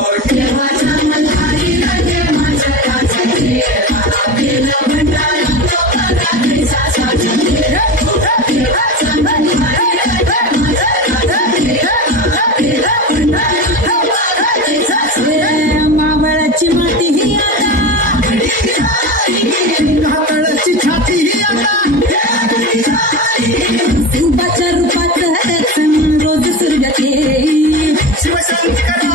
रूपा रोज सुर्गते Shiv Shanti